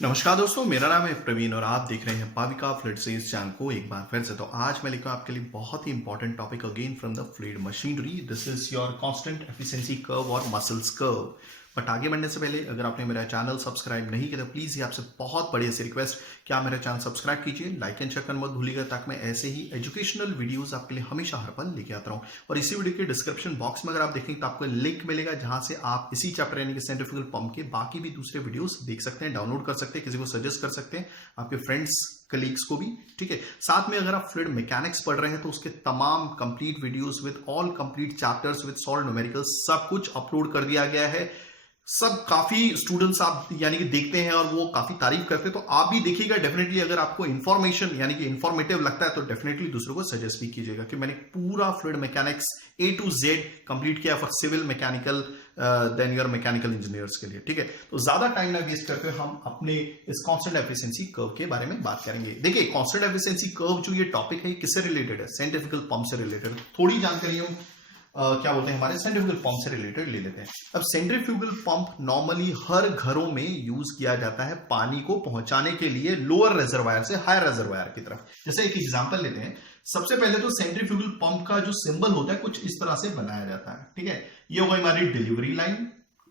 नमस्कार दोस्तों, मेरा नाम है प्रवीण और आप देख रहे हैं पाविका फ्लूइड सीरीज चैनल को एक बार फिर से। तो आज मैं लेकर आपके लिए बहुत ही important topic again from the fluid machinery. This is your constant efficiency curve और मसल्स कर्व। बट आगे बढ़ने से पहले अगर आपने मेरा चैनल सब्सक्राइब नहीं किया तो प्लीज़ ये आपसे बहुत बड़ी सी रिक्वेस्ट कि आप मेरा चैनल सब्सक्राइब कीजिए, लाइक एंड शेयर करना मत भूलिएगा, ताकि मैं ऐसे ही एजुकेशनल वीडियोस आपके लिए हमेशा हर पल लेके आता रहूँ। और इसी वीडियो के डिस्क्रिप्शन बॉक्स में अगर आप देखेंगे तो आपको लिंक मिलेगा जहां से आप इसी चैप्टर यानी कि सेंट्रीफ्यूगल पंप के बाकी भी दूसरे वीडियोस देख सकते हैं, डाउनलोड कर सकते हैं, किसी को सजेस्ट कर सकते हैं, आपके फ्रेंड्स कलीग्स को भी। ठीक है, साथ में अगर आप फ्लूइड मैकेनिक्स पढ़ रहे हैं तो उसके तमाम complete videos with all complete chapters with solve numericals सब कुछ अपलोड कर दिया गया है। सब काफी स्टूडेंट्स आप यानी कि देखते हैं और वो काफी तारीफ करते हैं, तो आप भी देखिएगा डेफिनेटली। अगर आपको इंफॉर्मेशन यानी कि इंफॉर्मेटिव लगता है तो डेफिनेटली दूसरों को सजेस्ट भी कीजिएगा कि मैंने पूरा fluid mechanics A to Z complete किया for civil mechanical then your mechanical engineers के लिए। ठीक है, तो ज्यादा टाइम ना वेस्ट करते हुए हम अपने इस कांस्टेंट एफिशिएंसी कर्व के बारे में बात करेंगे। देखिए, कांस्टेंट एफिशिएंसी कर्व जो ये टॉपिक है किससे रिलेटेड है? सेंट्रीफ्यूगल पंप से रिलेटेड। थोड़ी जानकारी हम क्या बोलते हैं हमारे सेंट्रीफ्यूगल पंप से रिलेटेड ले लेते हैं। अब सेंट्रीफ्यूगल पंप नॉर्मली हर घरों में यूज किया जाता है पानी को पहुंचाने के लिए लोअर रिजर्वायर से हायर रिजर्वायर की तरफ। जैसे एक एग्जांपल लेते हैं, सबसे पहले तो सेंट्रीफ्यूगल पंप का जो सिंबल होता है कुछ इस तरह से बनाया जाता है। ठीक है, ये हो गई हमारी डिलीवरी लाइन,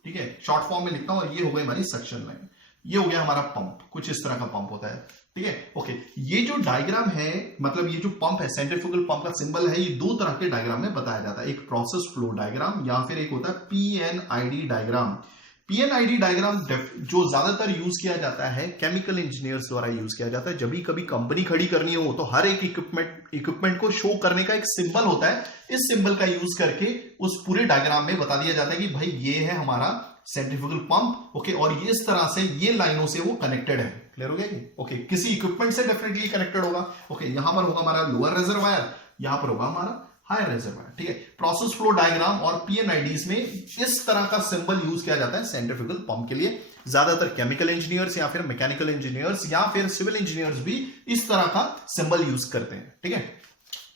ठीक है, शॉर्ट फॉर्म में लिखता हूं, और ये हो गई हमारी सक्शन लाइन। ये हो गया हमारा पंप, कुछ इस तरह का पंप होता है। ठीक है, ओके, ये जो डायग्राम है, मतलब ये जो पंप है, सेंट्रीफ्यूगल पंप का सिंबल है, ये दो तरह के डायग्राम में बताया जाता है। एक प्रोसेस फ्लो डायग्राम या फिर एक होता है पीएनआईडी डायग्राम। पीएनआईडी डायग्राम जो ज्यादातर यूज किया जाता है केमिकल इंजीनियर्स द्वारा यूज किया जाता है। जब भी कभी कंपनी खड़ी करनी हो तो हर एक इक्विपमेंट को शो करने का एक सिंबल होता है। इस सिंबल का यूज करके उस पूरे डायग्राम में बता दिया जाता है कि भाई ये है हमारा सेंट्रीफ्यूगल पंप, ओके, और ये इस तरह से ये लाइनों से वो कनेक्टेड है। क्लियर हो गया कि ओके, किसी इक्विपमेंट से डेफिनेटली कनेक्टेड होगा। ओके, यहां पर होगा हमारा लोअर रिजर्वायर, यहां पर होगा हमारा हायर रिजर्वायर। ठीक है, प्रोसेस फ्लो डायग्राम और पीएनआईडीज में इस तरह का सिंबल यूज किया जाता है सेंट्रीफ्यूगल पंप के लिए। ज्यादातर केमिकल इंजीनियर्स या फिर मैकेनिकल इंजीनियर्स या फिर सिविल इंजीनियर्स भी इस तरह का सिंबल यूज करते हैं। ठीक है,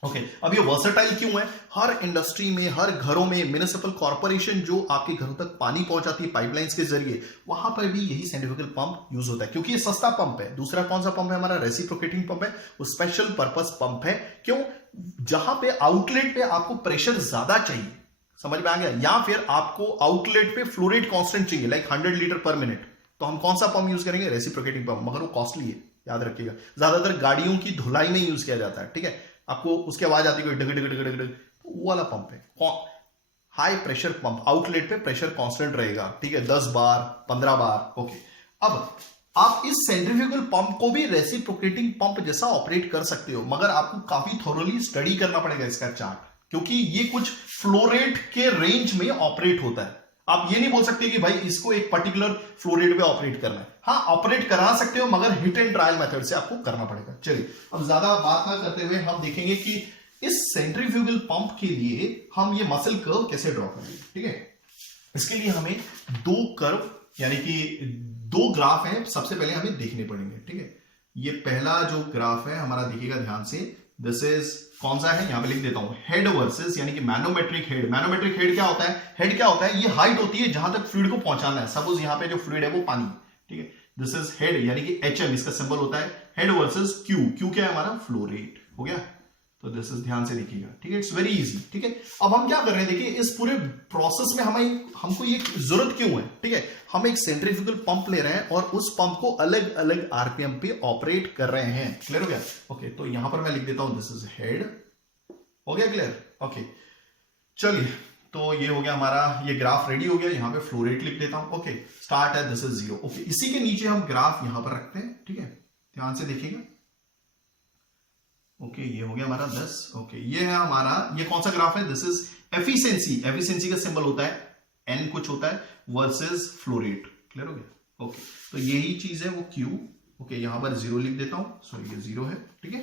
ओके, अब ये वर्सेटाइल क्यों है? हर इंडस्ट्री में, हर घरों में, म्युनिसिपल कॉर्पोरेशन जो आपके घरों तक पानी पहुंचाती है पाइपलाइंस के जरिए, वहां पर भी यही सेंट्रीफ्यूगल पंप यूज होता है, क्योंकि ये सस्ता पंप है। दूसरा कौन सा पंप है हमारा? रेसिप्रोकेटिंग पंप है, वो स्पेशल पर्पस पंप है। क्यों? जहां पे आउटलेट पे आपको प्रेशर ज्यादा चाहिए, समझ में आ गया, या फिर आपको आउटलेट पे फ्लो रेट कांस्टेंट चाहिए, लाइक 100 लीटर पर मिनट, तो हम कौन सा पंप यूज करेंगे? रेसिप्रोकेटिंग पंप, मगर वो कॉस्टली है, याद रखिएगा। ज्यादातर गाड़ियों की धुलाई में यूज किया जाता है। ठीक है, आपको उसकी आवाज आती है डग डग डग डग, वो वाला पंप है हाई प्रेशर पंप। आउटलेट पे प्रेशर कांस्टेंट रहेगा। ठीक है, 10 बार 15 बार। ओके, अब आप इस सेंट्रीफ्यूगल पंप को भी रेसिप्रोकेटिंग पंप जैसा ऑपरेट कर सकते हो, मगर आपको काफी थोरोली स्टडी करना पड़ेगा इसका चार्ट, क्योंकि ये कुछ फ्लो रेट के रेंज में ऑपरेट होता है। आप ये नहीं बोल सकते कि भाई इसको एक पर्टिकुलर फ्लो रेट पे ऑपरेट करना है। हाँ, ऑपरेट करा सकते हो, मगर हिट एंड ट्रायल मेथड से आपको करना पड़ेगा। चलिए, अब ज्यादा बात ना करते हुए हम देखेंगे कि इस सेंट्रीफ्यूगल पंप के लिए हम ये मसल कर्व कैसे ड्रॉ करेंगे। ठीक है, इसके लिए हमें दो कर्व यानी कि दो ग्राफ हैं, सबसे पहले हमें देखने पड़ेंगे। ठीक है, ये पहला जो ग्राफ है हमारा, देखिएगा ध्यान से, दिस इज कौन सा है, यहां पे लिख देता हूं, हेड वर्सेस यानी कि मैनोमेट्रिक हेड। मैनोमेट्रिक हेड क्या होता है? हेड क्या होता है? ये हाइट होती है जहां तक फ्लूइड को पहुंचाना है। सपोज यहां पे जो फ्लूइड है वो पानी। ठीक है, दिस इज हेड यानी कि HM इसका सिंबल होता है। हेड वर्सेस Q, Q क्या है हमारा? Flow rate. हो गया, तो दिस इज, ध्यान से देखिएगा। ठीक है, इट्स वेरी इजी। ठीक है, अब हम क्या कर रहे हैं, देखिए इस पूरे प्रोसेस में हमको ये जरूरत क्यों है? ठीक है, हम एक सेंट्रीफ्यूगल पंप ले रहे हैं और उस पंप को अलग अलग आरपीएम पे ऑपरेट कर रहे हैं। क्लियर हो गया? ओके, तो यहां पर मैं लिख देता हूं, दिस इज हेड। हो गया क्लियर? ओके, चलिए, तो ये हो गया हमारा, ये ग्राफ रेडी हो गया। यहां पे फ्लो रेट लिख देता हूं। ओके, स्टार्ट है, दिस इज 0। ओके, इसी के नीचे हम ग्राफ यहां पर रखते हैं। ठीक है, ध्यान से देखिएगा। ओके, ये हो गया हमारा 10। ओके, ये है हमारा, ये कौन सा ग्राफ है? This is efficiency. एफिशिएंसी का सिंबल होता है N कुछ होता है वर्सेस फ्लो रेट। क्लियर हो गया? ओके, तो यही चीज है वो Q। ओके, यहां पर 0 लिख देता हूं, सॉरी ये 0 है। ठीक है,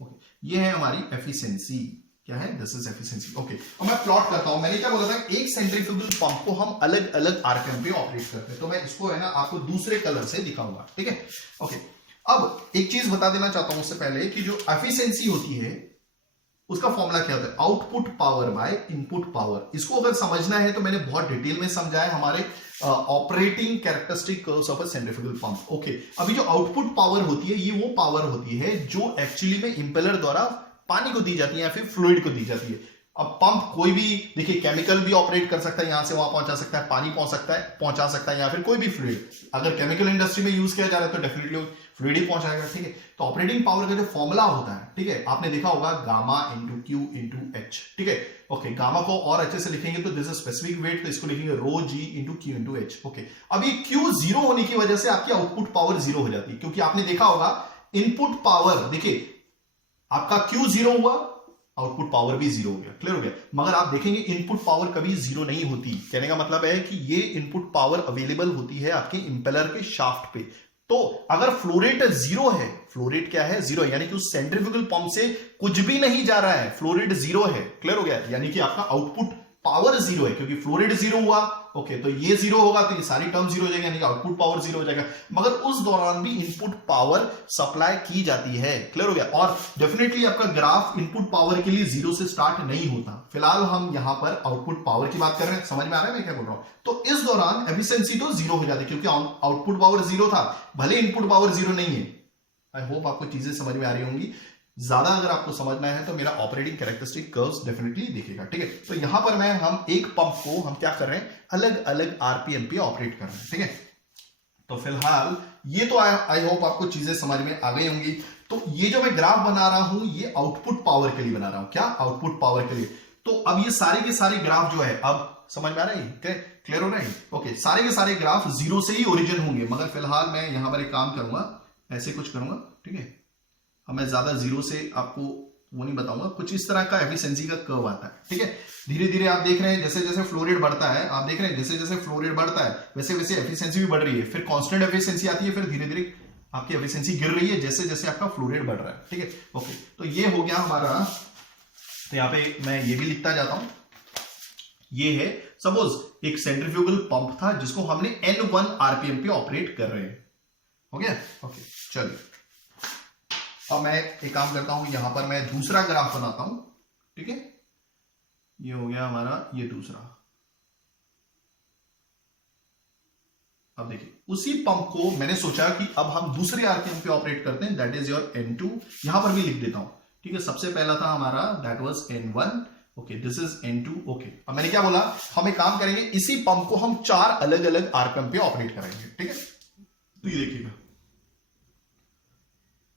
ओके, ये है हमारी एफिशिएंसी। क्या है? This is efficiency. ओके, अब मैं प्लॉट करता हूं। मैंने क्या बोला था, एक सेंट्रीफ्यूगल पंप को हम अलग अलग आरपीएम पे ऑपरेट करते हैं, तो मैं इसको है ना आपको दूसरे कलर से दिखाऊंगा। ठीक है, ओके, अब एक चीज बता देना चाहता हूं उससे पहले कि जो एफिशिएंसी होती है उसका फॉर्मूला क्या होता है? Output power by input power. इसको अगर समझना है तो मैंने बहुत डिटेल में समझाया हमारे operating characteristic curves of a centrifugal pump. Okay, अभी जो आउटपुट पावर होती है ये वो पावर होती है जो एक्चुअली में इंपेलर द्वारा पानी को दी जाती है या फिर फ्लूइड को दी जाती है। अब पंप कोई भी देखिए केमिकल भी ऑपरेट कर सकता है, यहां से वहां पहुंचा सकता है, पानी पहुंचा सकता है या फिर कोई भी फ्लूइड। अगर केमिकल इंडस्ट्री में यूज किया जा रहा है तो डेफिनेटली फ्लूइड ही पहुंचाएगा। ठीक है, तो ऑपरेटिंग पावर का जो फॉर्मूला होता है, ठीक है, आपने देखा होगा gamma into Q into H. ठीक है, ओके, गामा को और अच्छे से लिखेंगे तो दिस इज स्पेसिफिक वेट, तो इसको लिखेंगे rho g into Q into H. Okay, अब ये क्यू जीरो होने की वजह से आपकी आउटपुट पावर जीरो हो जाती है, क्योंकि आपने देखा होगा इनपुट पावर, देखिए आपका क्यू जीरो हुआ, आउटपुट पावर भी जीरो हो गया। क्लियर हो गया, मगर आप देखेंगे इनपुट पावर कभी जीरो नहीं होती। कहने का मतलब है कि ये इनपुट पावर अवेलेबल होती है आपके इंपेलर के शाफ्ट पे। तो अगर फ्लो रेट जीरो है, फ्लो रेट क्या है, जीरो है, यानी कि उस सेंट्रीफ्यूगल पंप से कुछ भी नहीं जा रहा है, फ्लो रेट जीरो है। क्लियर हो गया, यानी कि आपका आउटपुट पावर जीरो है, क्योंकि फ्लो रेट जीरो हुआ। ओके, तो ये जीरो होगा तो ये सारी टर्म जीरो हो जाएगी, यानी कि आउटपुट पावर जीरो हो जाएगा। मगर उस दौरान भी इनपुट पावर सप्लाई की जाती है। क्लियर हो गया, और डेफिनेटली आपका ग्राफ इनपुट पावर के लिए जीरो से स्टार्ट नहीं होता। फिलहाल हम यहां पर आउटपुट पावर की बात कर रहे हैं, समझ में आ रहा है मैं क्या बोल रहा हूं। तो इस दौरान एफिशिएंसी तो जीरो हो जाती है, क्योंकि आउटपुट पावर जीरो था, भले इनपुट पावर जीरो नहीं है। आई होप आपको चीजें समझ में आ रही होंगी। ज्यादा अगर आपको समझना है तो मेरा ऑपरेटिंग कैरेक्टरिस्टिक कर्व्स डेफिनेटली दिखेगा। ठीक है, तो यहां पर हम एक पंप को हम क्या कर रहे हैं, अलग अलग आरपीएम पे ऑपरेट कर रहे हैं। ठीक है, तो फिलहाल ये तो आई होप आपको चीजें समझ में आ गई होंगी। तो ये जो मैं ग्राफ बना रहा हूं ये आउटपुट पावर के लिए बना रहा हूं। क्या, आउटपुट पावर के लिए। तो अब ये सारे के सारे ग्राफ जो है, अब समझ में आ रहा है, क्लियर हो रहा है। ओके, सारे के सारे ग्राफ जीरो से ही ओरिजिन होंगे, मगर फिलहाल मैं यहां पर एक काम करूंगा, ऐसे कुछ करूंगा। ठीक है, अब मैं ज्यादा जीरो से आपको वो नहीं बताऊंगा, कुछ इस तरह का एफिशिएंसी का कर्व आता है। ठीक है, धीरे धीरे आप देख रहे हैं जैसे जैसे फ्लो रेट बढ़ता है, आप देख रहे हैं जैसे जैसे फ्लो रेट बढ़ता है वैसे वैसे एफिशिएंसी भी बढ़ रही है, फिर कांस्टेंट एफिशिएंसी आती है, फिर धीरे धीरे आपकी एफिशिएंसी गिर रही है जैसे जैसे आपका फ्लो रेट बढ़ रहा है। ठीक है, ओके, तो ये हो गया हमारा। तो यहाँ पे मैं ये भी लिखता जाता हूं, ये है सपोज एक सेंट्रीफ्यूगल पंप था जिसको हमने N1 आरपीएम पे ऑपरेट कर रहे हैं। हो गया, ओके, चलिए अब मैं एक काम करता हूं, यहां पर मैं दूसरा ग्राफ बनाता हूं। ठीक है, ये हो गया हमारा ये दूसरा। अब देखिए उसी पंप को मैंने सोचा कि अब हम दूसरे आरपीएम पे ऑपरेट करते हैं, दैट इज योर N2। यहां पर भी लिख देता हूं। ठीक है, सबसे पहला था हमारा that was N1। Okay, this is N2। Okay, अब मैंने क्या बोला, हम एक काम करेंगे, इसी पंप को हम चार अलग अलग आरपीएम पे ऑपरेट करेंगे। ठीक है, तो ये देखिएगा,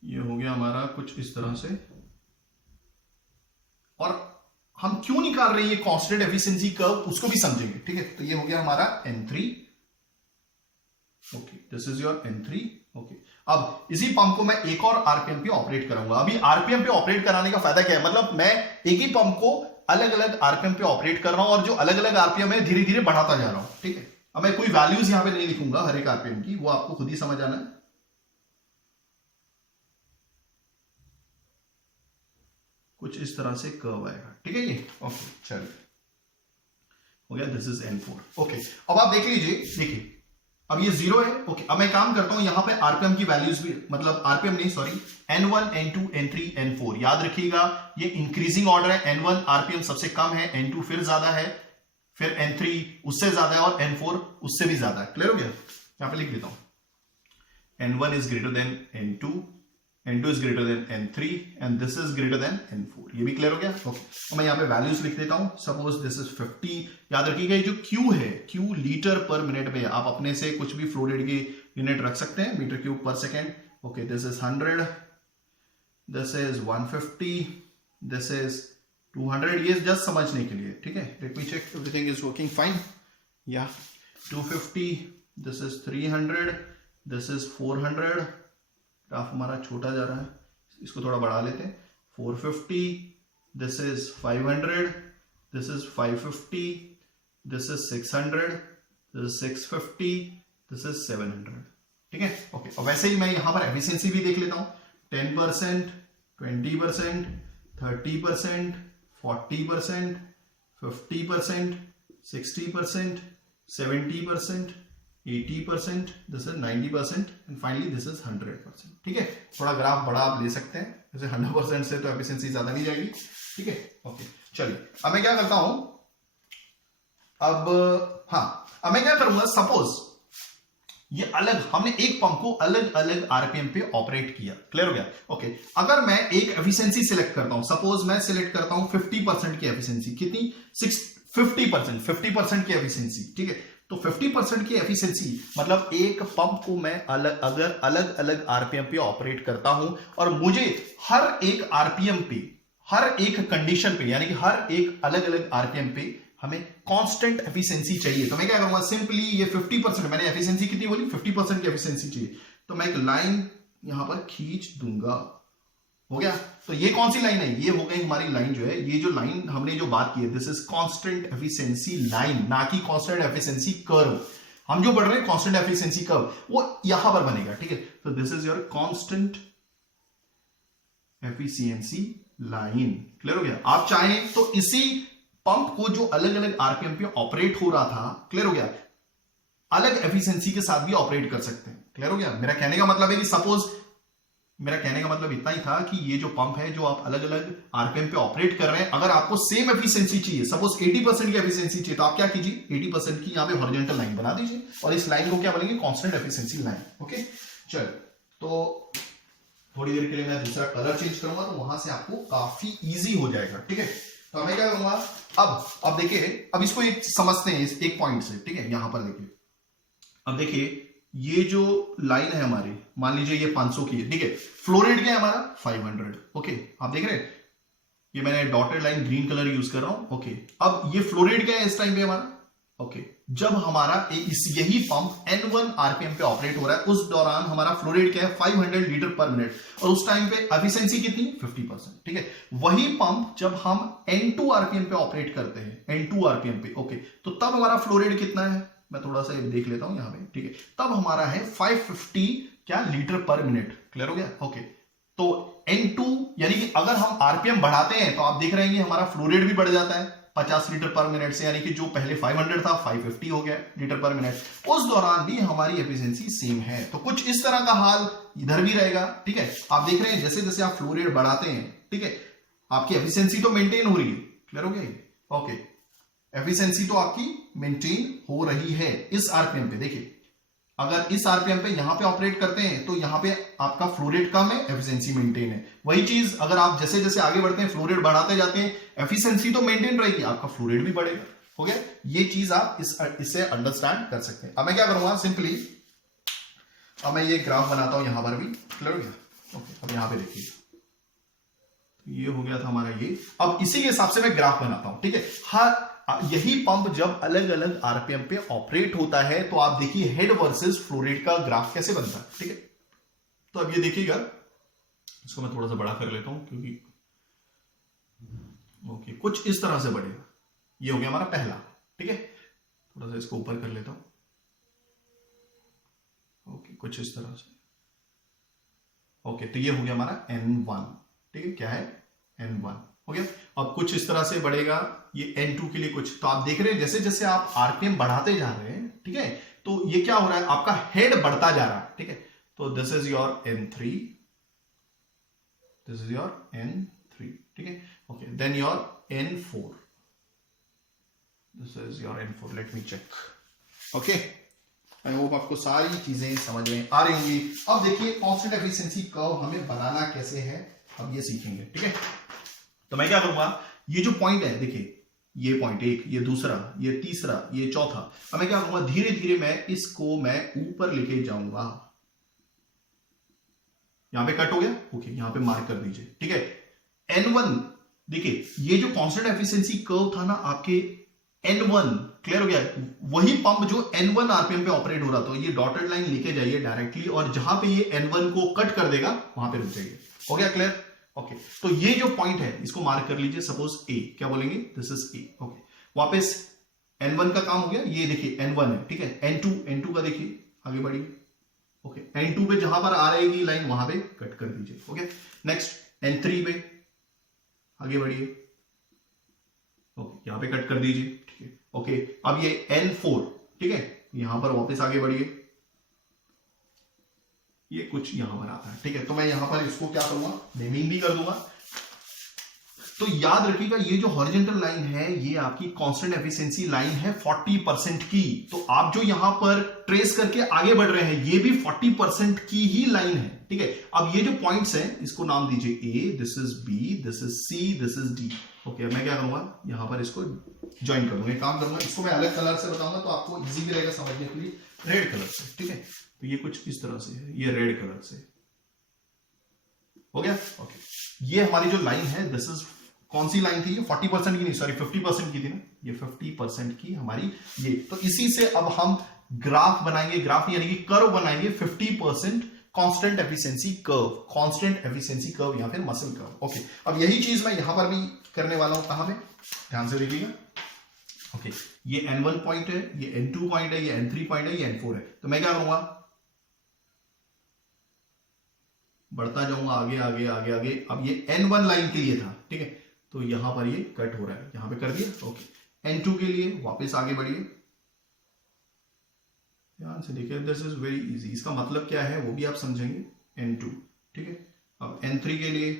ये हो गया हमारा कुछ इस तरह से। और हम क्यों निकाल रहे हैं ये कांस्टेंट एफिशिएंसी कर्व, उसको भी समझेंगे। ठीक है, तो ये हो गया हमारा N3। Okay, this is your N3। Okay, अब इसी पंप को मैं एक और आरपीएम पे ऑपरेट करूंगा। अभी आरपीएम पे ऑपरेट कराने का फायदा क्या है, मतलब मैं एक ही पंप को अलग अलग आरपीएम पे ऑपरेट कर रहा हूं और जो अलग अलग आरपीएम है धीरे धीरे बढ़ाता जा रहा हूं। ठीक है, अब मैं कोई वैल्यूज यहां पे नहीं लिखूंगा हर एक आरपीएम की, वो आपको खुद ही समझ आना है। कुछ इस तरह से कर्व आएगा। ठीक है, ये ओके, चलिए हो गया, दिस इज N4। ओके, अब आप देख लीजिए, देखिए अब ये जीरो है। ओके, अब मैं काम करता हूं यहां पे आरपीएम की वैल्यूज भी, मतलब आरपीएम नहीं sorry, N1 N2 N3 N4 याद रखिएगा, ये इंक्रीजिंग ऑर्डर है। N1 आरपीएम सबसे कम है, N2 फिर ज्यादा है, फिर N3 उससे ज्यादा है और N4 उससे भी ज्यादा है। क्लियर हो गया, यहां पे लिख देता हूं, N1 is greater than N2, N2 is greater than N3 and this is greater than N4। ये भी क्लियर हो गया। ओके, तो मैं यहाँ पे वैल्यूज लिख देता हूं, सपोज दिस इज 50। याद रखिएगा जो Q है, Q लीटर पर मिनट में, आप अपने से कुछ भी फ्लो रेट की यूनिट रख सकते हैं, metre cube per second. Okay, this is 100, this is 150, this is 200। ये जस्ट समझने के लिए। ठीक है, let me check everything is working fine. या 250, this is 300, this is 400। Graph हमारा छोटा जा रहा है, इसको थोड़ा बढ़ा लेते हैं। 450, this is 500, this is 550, this is 600, this is 650, this is 700। ठीक है, ओके, और वैसे ही मैं यहां पर एफिशिएंसी भी देख लेता हूं, 10%, 20%, 30%, 40%, 50%, 60%, 70%, 80%, this is 90% and finally this is 100%। ठीक है, थोड़ा ग्राफ बड़ा आप ले सकते हैं, जैसे 100% से तो एफिशिएंसी ज्यादा नहीं जाएगी। ठीक है, ओके, चलिए अब मैं क्या करता हूं, अब हाँ, अब मैं क्या करूंगा, सपोज ये अलग, हमने एक पंप को अलग अलग आरपीएम पे ऑपरेट किया, क्लियर हो गया। ओके, अगर मैं एक एफिशिएंसी सिलेक्ट करता हूं, सपोज मैं सिलेक्ट करता हूं 50% की एफिशिएंसी, कितनी 50% की एफिशिएंसी, ठीक है। तो 50% की एफिशिएंसी मतलब एक पंप को मैं अगर अलग अलग आरपीएम पे ऑपरेट करता हूं और मुझे हर एक आरपीएम पे, हर एक कंडीशन पे, यानी कि हर एक अलग अलग आरपीएम पे हमें कांस्टेंट एफिशिएंसी चाहिए, तो मैं क्या करूंगा, सिंपली ये 50%, मैंने एफिशिएंसी कितनी बोली, 50% की एफिशिएंसी चाहिए, तो मैं एक लाइन यहां पर खींच दूंगा, हो गया। तो ये कौन सी लाइन है, ये हो गई हमारी लाइन जो है, ये जो लाइन हमने जो बात की है, this is constant efficiency line, ना कि कांस्टेंट एफिशिएंसी कर्व। हम जो पढ़ रहे हैं कांस्टेंट एफिशिएंसी कर्व, वो यहां पर बनेगा, ठीक है। तो this is your constant efficiency line, clear हो गया। आप चाहें तो इसी पंप को जो अलग अलग आरपीएम पे ऑपरेट हो रहा था, क्लियर हो गया, अलग एफिशिएंसी के साथ भी ऑपरेट कर सकते हैं, क्लियर हो गया। मेरा कहने का मतलब है कि सपोज, मेरा कहने का मतलब इतना ही था कि ये जो पंप है जो आप अलग अलग आरपीएम पे ऑपरेट कर रहे हैं, अगर आपको सेम एफिशिएंसी चाहिए, सपोज 80% की एफिशिएंसी चाहिए, तो आप क्या कीजिए, 80% की यहां पे हॉरिजॉन्टल लाइन बना दीजिए और इस लाइन को क्या बोलेंगे, कांस्टेंट एफिशिएंसी लाइन। ओके, चल, तो थोड़ी देर के लिए मैं दूसरा कलर चेंज करूंगा, तो वहां से आपको काफी इजी हो जाएगा, ठीक है। तो मैं क्या करूंगा, अब देखिए, अब इसको एक समझते हैं एक पॉइंट से, ठीक है। यहां पर देखिए, अब देखिए ये जो लाइन है हमारी, मान लीजिए ये 500 की है, ठीक है। फ्लो रेट क्या है हमारा 500, ओके। आप देख रहे हैं, ये मैंने dotted line green colour use कर रहा हूं, ओके। अब ये फ्लो रेट क्या है इस टाइम पे हमारा, ओके। जब हमारा यही पंप N1 आरपीएम पे ऑपरेट हो रहा है, उस दौरान हमारा फ्लो रेट क्या है 500 लीटर पर मिनट, और उस टाइम पे एफिशिएंसी कितनी 50%, ठीक है। वही पंप जब हम N2 आरपीएम पे ऑपरेट करते हैं, N2 आरपीएम पे, ओके, तो तब हमारा फ्लो रेट कितना है, मैं थोड़ा सा देख लेता हूं यहां पे, ठीक है। तब हमारा है 550 क्या लीटर पर मिनट, क्लियर हो गया, ओके। तो N2 यानी कि अगर हम आरपीएम बढ़ाते हैं तो आप देख रहे हैं कि हमारा फ्लो रेट भी बढ़ जाता है 50 लीटर पर मिनट से, यानी कि जो पहले 500 था 550 हो गया लीटर पर मिनट। उस दौरान भी हमारी एफिशिएंसी सेम है, तो कुछ इस तरह का हाल इधर भी रहेगा, ठीक है। आप देख रहे हैं जैसे जैसे आप फ्लो रेट बढ़ाते हैं, ठीक है, आपकी एफिशिएंसी तो मेंटेन हो रही है, क्लियर हो गया, ओके। एफिशिएंसी तो आपकी मेंटेन हो रही है इस आरपीएम पे। देखिए, अगर इस आरपीएम पे यहां पे ऑपरेट करते हैं तो यहां पे आपका फ्लो रेट कम है, एफिशिएंसी मेंटेन है। वही चीज अगर आप जैसे जैसे आगे बढ़ते हैं, फ्लो रेट बढ़ाते जाते हैं, एफिशिएंसी तो मेंटेन रहेगी, आपका फ्लो रेट भी बढ़ेगा, हो गया। ये चीज आप इससे अंडरस्टैंड कर सकते हैं। अब मैं क्या करूंगा, सिंपली अब मैं ये ग्राफ बनाता हूं यहां पर भी, क्लियर हो गया, ओके। अब यहां पे देखिए, ये हो गया था हमारा ये। अब इसी के हिसाब से मैं ग्राफ बनाता हूं, ठीक है। हर यही पंप जब अलग अलग आरपीएम पे ऑपरेट होता है, तो आप देखिए हेड वर्सेस फ्लो रेट का ग्राफ कैसे बनता है, ठीक है। तो अब ये देखिएगा, इसको मैं थोड़ा सा बड़ा कर लेता हूं क्योंकि ओके, कुछ इस तरह से बढ़ेगा। ये हो गया हमारा पहला, ठीक है। थोड़ा सा इसको ऊपर कर लेता हूं, ओके, कुछ इस तरह से, ओके। तो ये हो गया हमारा N1, ठीक है, क्या है N1, हो गया। अब कुछ इस तरह से बढ़ेगा ये N2 के लिए कुछ, तो आप देख रहे हैं जैसे जैसे आप आरपीएम बढ़ाते जा रहे हैं, ठीक है, तो ये क्या हो रहा है, आपका हेड बढ़ता जा रहा है, ठीक है। तो this is your N3, this is your N3, ठीक है, okay. Then your N4, this is your N4, let me check, okay. I hope आपको सारी चीजें समझ में आ रही होंगी। अब देखिए कांस्टेंट एफिशिएंसी कर्व हमें बनाना कैसे है, अब ये सीखेंगे, ठीक है। तो मैं क्या करूंगा, ये जो पॉइंट है देखिए, ये पॉइंट एक, ये दूसरा, ये तीसरा, ये चौथा, अब मैं क्या करूंगा, धीरे धीरे मैं इसको मैं ऊपर लेके जाऊंगा। यहां पे कट हो गया, ओके, यहां पे मार्क कर दीजिए, ठीक है। N1 देखिए, ये जो कांस्टेंट एफिशिएंसी कर्व था ना आपके N1, क्लियर हो गया, वही पंप जो N1 आरपीएम पे ऑपरेट हो रहा था, ये डॉटेड लाइन लेके जाइए डायरेक्टली, और जहां पे ये N1 को कट कर देगा वहां पे रुक जाइए, हो गया क्लियर, ओके। तो ये जो पॉइंट है इसको मार्क कर लीजिए, सपोज A, क्या बोलेंगे, दिस इज A, ओके। वापस N1 का काम हो गया, ये देखिए N1 है, ठीक है। N2 का देखिए, आगे बढ़िए, ओके। N2 पे जहां पर आ रहेगी लाइन वहां पे कट कर दीजिए, ओके। नेक्स्ट N3 पे आगे बढ़िए, ओके, यहां पे कट कर दीजिए, ठीक है, ओके। अब ये N4, ठीक है, यहां पर वापस आगे बढ़िए, ये कुछ यहां पर आता है, ठीक है। तो मैं यहां पर इसको क्या करूंगा, नेमिंग भी कर दूंगा, तो याद रखिएगा ये जो हॉरिजॉन्टल लाइन है ये आपकी कांस्टेंट एफिशिएंसी लाइन है 40% की। तो आप जो यहां पर ट्रेस करके आगे बढ़ रहे हैं ये भी 40% की ही लाइन है, ठीक है। अब ये जो पॉइंट्स हैं इसको नाम दीजिए A, this is B, this is C, this is D. Okay, मैं क्या करूंगा यहां पर इसको ज्वाइन कर दूंगा, काम करूंगा, इसको मैं अलग कलर से बताऊंगा तो आपको इजी भी रहेगा समझने के लिए, रेड कलर से, ठीक है। तो ये कुछ इस तरह से है, ये रेड कलर से हो गया। ओके, ये हमारी जो लाइन है दिस इज कौन सी लाइन थी, ये 40% की नहीं, सॉरी 50% की थी ना, ये 50% की हमारी ये। तो इसी से अब हम ग्राफ बनाएंगे, ग्राफ यानी कि कर्व बनाएंगे 50% constant efficiency curve, constant efficiency curve या फिर मसल कर्व। ओके, अब यही चीज मैं यहां पर भी करने वाला हूं, कहां पे, ध्यान से देखिएगा। ओके, ये N1 पॉइंट है, ये N2 पॉइंट है, ये N3 पॉइंट है, ये N4 है। तो मैं क्या करूंगा, बढ़ता जाऊंगा आगे आगे आगे आगे। अब ये N1 लाइन के लिए था, ठीक है, तो यहां पर ये कट हो रहा है, यहां पे कर दिया। ओके, N2 के लिए वापस आगे बढ़िए, ध्यान से देखिए, दिस इज वेरी इजी। इसका मतलब क्या है वो भी आप समझेंगे, N2, ठीक है। अब N3 के लिए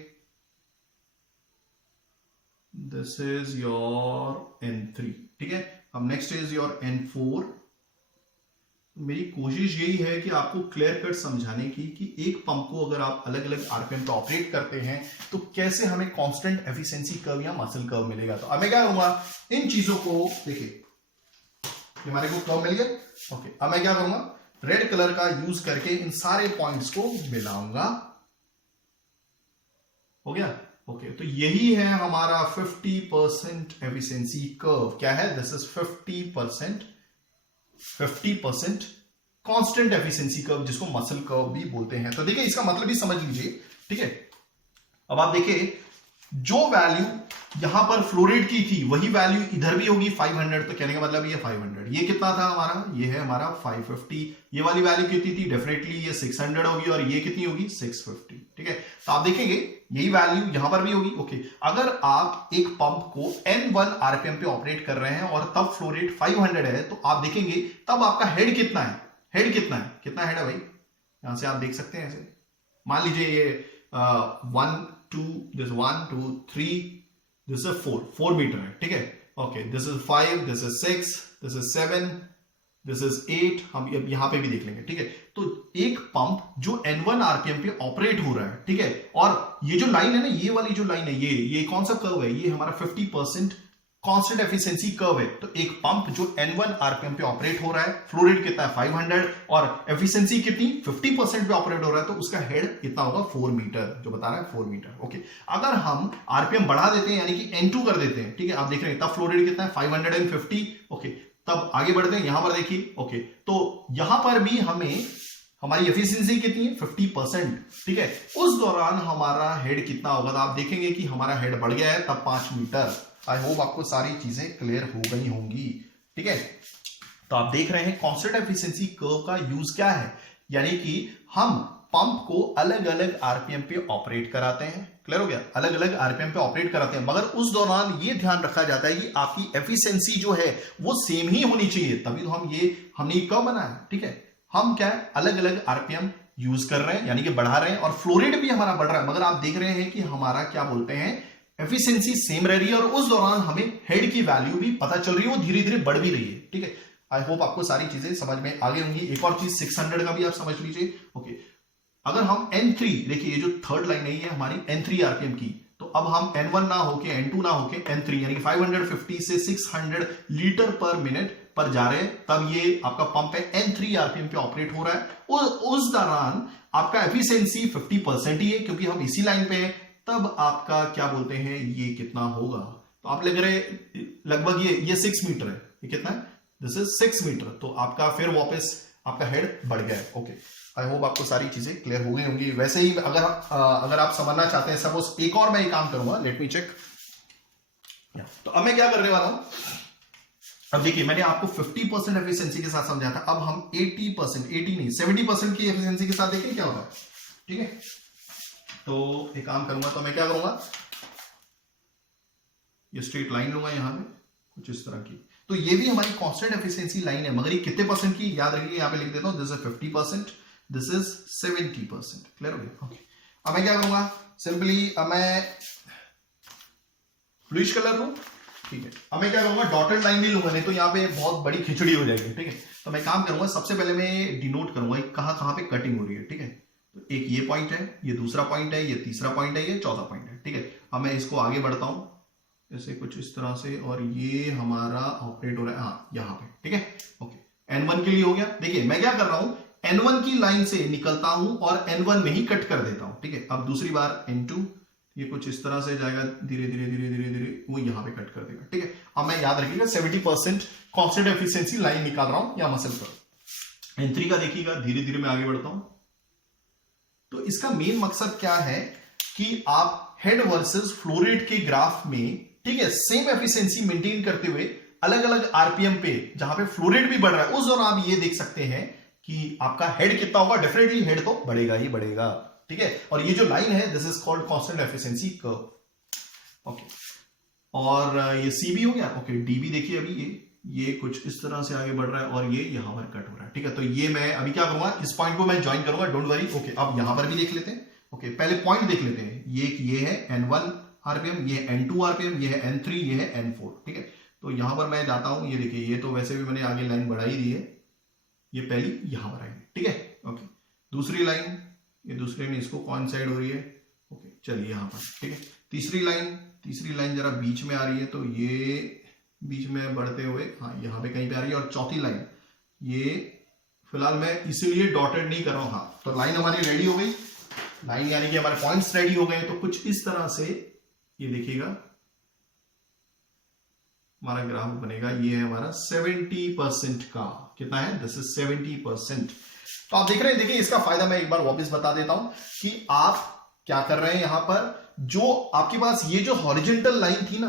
दिस इज योर N3, ठीक है। अब नेक्स्ट इज योर N4। मेरी कोशिश यही है कि आपको क्लियर कट समझाने की कि एक पंप को अगर आप अलग अलग आरपीएम पे ऑपरेट करते हैं तो कैसे हमें कांस्टेंट एफिशिएंसी कर्व या मसल कर्व मिलेगा। तो अब मैं क्या करूंगा, इन चीजों को देखिए, हमारे को कर्व मिल गया। ओके, अब मैं क्या करूंगा, रेड कलर का यूज करके इन सारे पॉइंट्स को मिलाऊंगा, हो गया। ओके, तो यही है हमारा 50% एफिशिएंसी कर्व। क्या है, this is 50% constant efficiency curve, जिसको मसल कर्व भी बोलते हैं। तो देखिए इसका मतलब भी समझ लीजिए, ठीक है। अब आप देखिए जो वैल्यू यहां पर फ्लोरेट की थी वही वैल्यू इधर भी होगी 500। तो कहने का मतलब ये 500, ये कितना था हमारा, ये है हमारा 550। ये वाली वैल्यू कितनी थी, डेफिनेटली ये 600 होगी, और ये कितनी होगी 650, ठीक है। तो आप देखेंगे यही वैल्यू यहां पर भी होगी। ओके, अगर आप एक पंप को N1 आरपीएम पे ऑपरेट कर रहे हैं और तब फ्लोरेट 500 है, तो आप देखेंगे तब आपका हेड कितना है, हेड कितना है, कितना हेड है भाई, यहां से आप देख सकते हैं ऐसे। मान लीजिए ये 1 2 दिस 1 2 3, दिस इज 4 मीटर है, ठीक है। Okay, this is 5, this is 6, this is 7, this is 8। हम यहां पे भी देख लेंगे, ठीक है। तो एक पंप जो N1 आरपीएम पे ऑपरेट हो रहा है, ठीक है, और ये जो लाइन है ना, ये वाली जो लाइन है, ये कौन सा कर्व है, ये हमारा 50% कांस्टेंट एफिशिएंसी कर्व है। तो एक पंप जो N1 आरपीएम पे ऑपरेट हो रहा है, फ्लो रेट कितना है 500, और एफिशिएंसी कितनी 50% पे ऑपरेट हो रहा है, तो उसका हेड कितना होगा 4 मीटर, जो बता रहा है 4 मीटर। ओके, अगर हम आरपीएम बढ़ा देते हैं यानी कि N2 कर देते हैं, ठीक है, आप देख रहे हैं तब फ्लो रेट कितना है 550। ओके, तब आगे बढ़ते हैं, यहां पर देखिए। ओके, तो यहां पर भी हमें हमारी एफिशिएंसी कितनी है 50%, ठीक है। उस दौरान हमारा हेड कितना होगा, तो आप देखेंगे कि हमारा हेड बढ़ गया है तब 5 मीटर। आई होप आपको सारी चीजें क्लियर हो गई होंगी, ठीक है। तो आप देख रहे हैं कांस्टेंट एफिशिएंसी कर्व का यूज क्या है, यानी कि हम पंप को अलग अलग आरपीएम पे ऑपरेट कराते हैं, क्लियर हो गया, अलग अलग आरपीएम पे ऑपरेट कराते हैं, मगर उस दौरान ये ध्यान रखा जाता है कि आपकी एफिशिएंसी जो है वो सेम ही होनी चाहिए, तभी तो हमने ये कर्व बनाया, ठीक है। हम क्या है अलग अलग आरपीएम यूज कर रहे हैं, यानी कि बढ़ा रहे हैं, और फ्लो रेट भी हमारा बढ़ रहा है, मगर आप देख रहे हैं कि हमारा क्या बोलते हैं एफिशिएंसी सेम रह रही है, और उस दौरान हमें हेड की वैल्यू भी पता चल रही है, वो धीरे धीरे बढ़ भी रही है, ठीक है। आई होप आपको सारी चीजें समझ में आ गई होंगी। एक और चीज 600 का भी आप समझ लीजिए। ओके, अगर हम N3 देखिए, ये जो थर्ड लाइन है ये हमारी N3 आरपीएम की, तो अब हम N1 ना होके N2 ना होके N3 यानी कि 550 से 600 लीटर पर मिनट पर जा रहे हैं, तब ये आपका पंप है N3 आरपीएम पे ऑपरेट हो रहा है। उस दौरान आपका एफिशिएंसी 50% ही है, क्योंकि हम इसी लाइन पे हैं, तब आपका क्या बोलते हैं ये कितना होगा, तो आप लग रहे लगभग ये 6 मीटर है, ये कितना है, दिस इज 6 मीटर। तो आपका फिर वापस आपका हेड बढ़ गया है। ओके, आई होप आपको सारी चीजें क्लियर हो गई होंगी। वैसे ही अगर आप समझना चाहते हैं, सपोज एक और मैं ये काम करूंगा, लेट मी चेक। तो अब मैं क्या करने वाला हूं, अब देखिए मैंने आपको 50% एफिशिएंसी के साथ समझाया था, अब हम 80% 80 नहीं 70% की एफिशिएंसी के साथ देखिए क्या होता है, ठीक है। तो एक काम करूंगा, तो मैं क्या करूंगा, ये स्ट्रेट लाइन लूंगा यहां पे कुछ इस तरह की, तो ये भी हमारी कांस्टेंट एफिशिएंसी लाइन है, मगर ये कितने परसेंट की, याद रखिए यहां पे लिख देता हूं, this is 50%, this is 70%, clear हो गया। ओके, अब मैं क्या करूंगा, सिंपली अब मैं ब्लूइश कलर लूं, ठीक है। अब मैं क्या करूंगा, डॉटेड लाइन नहीं लूंगा, नहीं तो यहाँ पे बहुत बड़ी खिचड़ी हो जाएगी, ठीक है। तो मैं काम करूंगा, सबसे पहले मैं डिनोट करूंगा कहाँ कहाँ पे कटिंग हो रही है, ठीक है। तो एक ये पॉइंट है, ये दूसरा पॉइंट है, ये तीसरा पॉइंट है, ये चौथा पॉइंट है, ठीक है। अब मैं इसको आगे बढ़ता हूं जैसे कुछ इस तरह से, और ये हमारा ऑपरेट हो रहा है हाँ यहाँ पे, ठीक है। ओके, N1 के लिए हो गया। देखिए मैं क्या कर रहा हूं, N1 की लाइन से निकलता हूं और N1 में ही कट कर देता हूं, ठीक है। अब दूसरी बार N2, ये कुछ इस तरह से जाएगा, धीरे धीरे धीरे धीरे धीरे वो यहाँ पे कट कर देगा, ठीक है। अब मैं याद रखिएगा 70% कांस्टेंट एफिशिएंसी लाइन निकाल रहा हूं या मसल पर। N3 का देखिएगा, धीरे धीरे मैं आगे बढ़ता हूं। तो इसका मेन मकसद क्या है कि आप हेड वर्सेस फ्लो रेट के ग्राफ में, ठीक है, सेम एफिशिएंसी मेंटेन करते हुए अलग अलग आरपीएम पे जहां पे फ्लो रेट भी बढ़ रहा है उस दौरान आप ये देख सकते हैं कि आपका हेड कितना होगा। डेफिनेटली हेड तो बढ़ेगा ही बढ़ेगा, ठीक है। और ये जो लाइन है this is called constant efficiency curve, okay. और ये सी भी हो गया, ओके। डी भी देखिए अभी ये कुछ इस तरह से आगे बढ़ रहा है और ये यहां पर कट हो रहा है, ठीक है। तो ये मैं अभी क्या करूंगा, इस पॉइंट को मैं ज्वाइन करूंगा, डोंट वरी, ओके। अब यहां पर भी देख लेते हैं, ओके। पहले पॉइंट देख लेते हैं, ये है N1 आरपीएम, ये N2 आरपीएम, ये है N3, ये है N4, ठीक है। तो यहां पर मैं जाता हूं, ये देखिए ये तो वैसे भी मैंने आगे लाइन बढ़ाई दी है, ये पहली यहां पर आएगी, ठीक है, ओके। दूसरी लाइन, ये दूसरे में इसको कोइंसाइड हो रही है, ओके, चलिए यहां पर, ठीक है। तीसरी लाइन जरा बीच में आ रही है, तो ये बीच में बढ़ते हुए हाँ यहाँ पे कहीं पे आ रही है। और चौथी लाइन, ये फिलहाल मैं इसीलिए डॉटेड नहीं कर रहा हूं, हाँ। तो लाइन हमारी रेडी हो गई, लाइन यानी कि हमारे पॉइंट्स रेडी हो गए। तो कुछ इस तरह से ये देखिएगा हमारा ग्राफ बनेगा। ये है हमारा 70% का, कितना है, दिस इज 70%। तो आप देख रहे हैं, देखिए इसका फायदा मैं एक बार वापस बता देता हूं कि आप क्या कर रहे हैं यहां पर, जो आपके पास ये जो हॉरिजॉन्टल लाइन थी ना,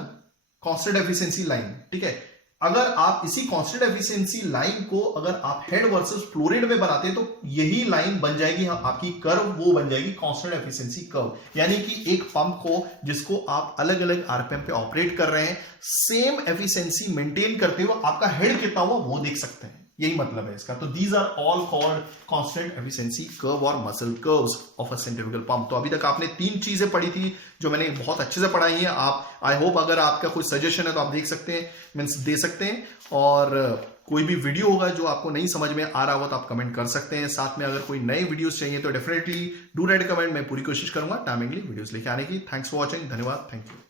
कांस्टेंट एफिशिएंसी लाइन, ठीक है। अगर आप इसी कांस्टेंट एफिशिएंसी लाइन को अगर आप हेड वर्सेस फ्लो रेट में बनाते हैं तो यही लाइन बन जाएगी आपकी कर्व, वो बन जाएगी कांस्टेंट एफिशिएंसी कर्व। यानी कि एक पंप को जिसको आप अलग अलग आरपीएम पे ऑपरेट कर रहे हैं, सेम एफिशिएंसी मेंटेन करते हुए आपका हेड कितना हुआ वो देख सकते हैं, यही मतलब है इसका। तो these are all called constant efficiency curve और muschel curves of a centrifugal pump. तो अभी तक आपने 3 चीजें पढ़ी थी जो मैंने बहुत अच्छे से पढ़ाई है। आप, आई होप अगर आपका कोई सजेशन है तो आप देख सकते हैं, मीन्स दे सकते हैं। और कोई भी वीडियो होगा जो आपको नहीं समझ में आ रहा होगा तो आप कमेंट कर सकते हैं। साथ में अगर कोई नए वीडियोस चाहिए तो डेफिनेटली डू राइट कमेंट, मैं पूरी कोशिश करूंगा टाइमिंगली वीडियोस लेके आने की। थैंक्स फॉर वॉचिंग, धन्यवाद, थैंक यू।